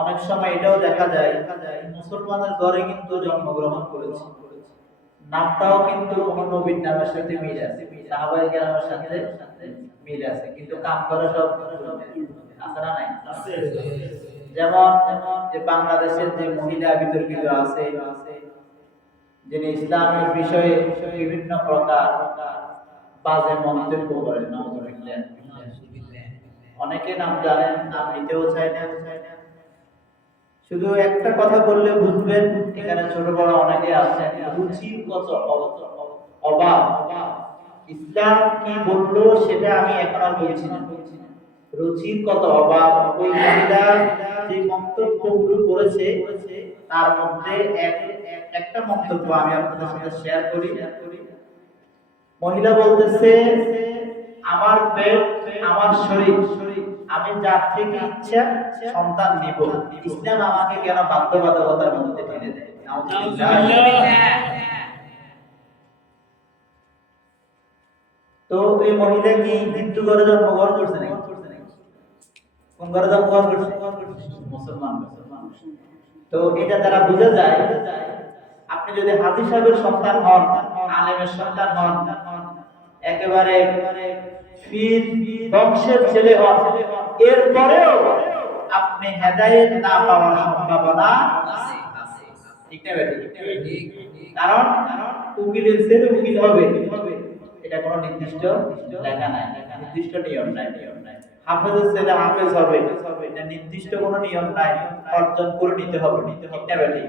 অনেক সময় এটাও দেখা যায় মুসলমানের ঘরে কিন্তু জন্মগ্রহণ করেছে, নামটাও কিন্তু কোন নবীর নামের সাথে মিল আছে, সাহাবায়ে কেরামের সাথে মিল আছে, কিন্তু কাম করে সব আছে না নাই? যেমন যে বাংলাদেশের যে মহিলা বিতর্কিত আছে, যিনি ইসলামের বিষয়ে বিভিন্ন প্রকার বাজে মন্তব্য করেন, নাউযুবিল্লাহ। অনেকে নাম জানেন, নাম নিতেও চায় না। শুধু একটা কথা বললে বুঝবেন, এখানে ছোট বড় অনেকে আছেন, রুচির কত অভাব। ইসলাম কি বললো সেটা আমি এখন আর বলছি না, রুচির কত অভাব। ওই মহিলা যে মন্তব্যগুলো করেছে তার মধ্যে একটা মন্তব্য আমি আপনাদের সাথে শেয়ার করি। মহিলা বলতেছে, আমার পেট, আমার শরীর, আমি যার থেকে ইচ্ছা সন্তান নিব, ইসলাম আমাকে কেন বাধ্যবাধকতার মধ্যে টেনে দেয়? তো এই মহিলা কি হিন্দু ঘরে জন্মগ্রহণ করছে নাকি? কোন ঘরে জন্মগ্রহণ করছে? মুসলমান। তো এটা দ্বারা বোঝা যায়, আপনি যদি হাজী সাহেবের সন্তান হন, আলেমের সন্তান হন, একেবারে পীর বংশের ছেলে হন, এরপরেও আপনি হেদায়েত না পাওয়ার সম্ভাবনা আছে। ঠিক না বেঠিক? কারণ উকিলের ছেলে উকিল হবে, এটা কোনো নির্দিষ্ট লেখা নাই, নির্দিষ্ট নিয়ম নাই। হাফেজের ছেলে হাফেজ হবে, এটা নির্দিষ্ট কোনো নিয়ম নাই, অর্জন করে নিতে হবে। ঠিক না বেঠিক?